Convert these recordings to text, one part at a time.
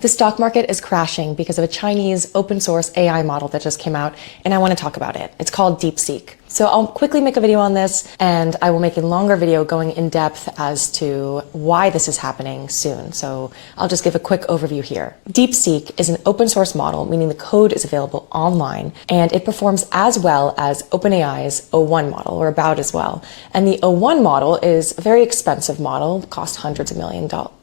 The stock market is crashing because of a Chinese open source AI model that just came out, and I want to talk about it. It's called DeepSeek. So I'll quickly make a video on this, and I will make a longer video going in depth as to why this is happening soon. So I'll just give a quick overview here. DeepSeek is an open source model, meaning the code is available online, and it performs as well as OpenAI's O1 model, or about as well. And the O1 model is a very expensive model, costs hundreds of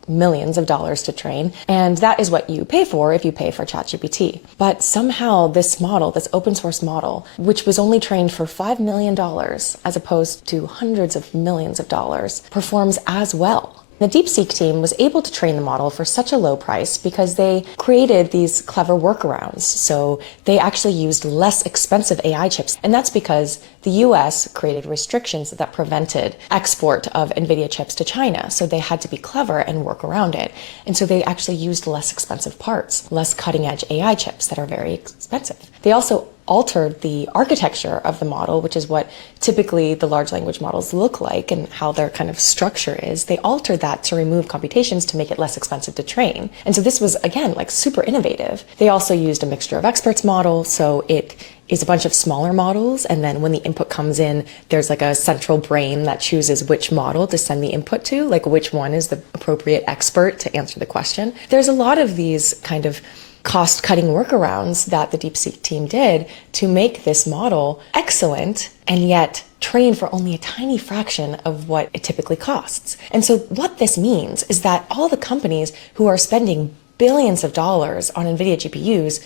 millions of dollars to train, and that is what you pay for if you pay for ChatGPT. But somehow this model, this open source model, which was only trained for $5 million as opposed to hundreds of millions of dollars, performs as well. The DeepSeek team was able to train the model for such a low price because they created these clever workarounds. So they actually used less expensive AI chips. And that's because the US created restrictions that prevented export of NVIDIA chips to China. So they had to be clever and work around it. And so they actually used less expensive parts, less cutting edge AI chips that are very expensive. They also altered the architecture of the model, which is what typically the large language models look like and how their kind of structure is. They altered that to remove computations to make it less expensive to train. And so this was, again, like super innovative. They also used a mixture of experts model. So it is a bunch of smaller models. And then when the input comes in, there's like a central brain that chooses which model to send the input to, like which one is the appropriate expert to answer the question. There's a lot of these kind of cost-cutting workarounds that the DeepSeek team did to make this model excellent and yet train for only a tiny fraction of what it typically costs. And so what this means is that all the companies who are spending billions of dollars on NVIDIA GPUs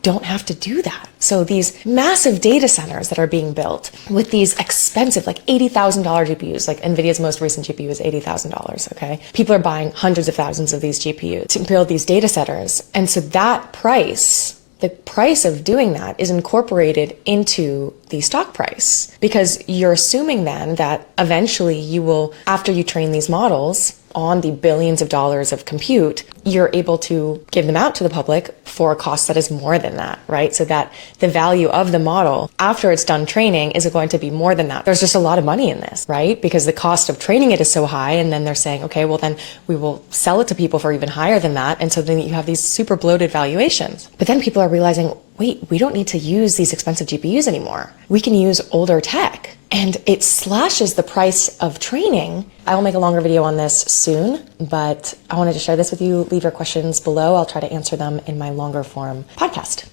don't have to do that. So these massive data centers that are being built with these expensive, like $80,000 GPUs, like NVIDIA's most recent GPU is $80,000, okay? People are buying hundreds of thousands of these GPUs to build these data centers. And so that price, the price of doing that is incorporated into the stock price, because you're assuming then that eventually you will, after you train these models on the billions of dollars of compute, you're able to give them out to the public for a cost that is more than that, right? So that the value of the model after it's done training is going to be more than that. There's just a lot of money in this, right? Because the cost of training it is so high, and then they're saying, okay, well then we will sell it to people for even higher than that. And so then you have these super bloated valuations. But then people are realizing, wait, we don't need to use these expensive GPUs anymore. We can use older tech. And it slashes the price of training. I will make a longer video on this soon, but I wanted to share this with you. Leave your questions below. I'll try to answer them in my longer form podcast.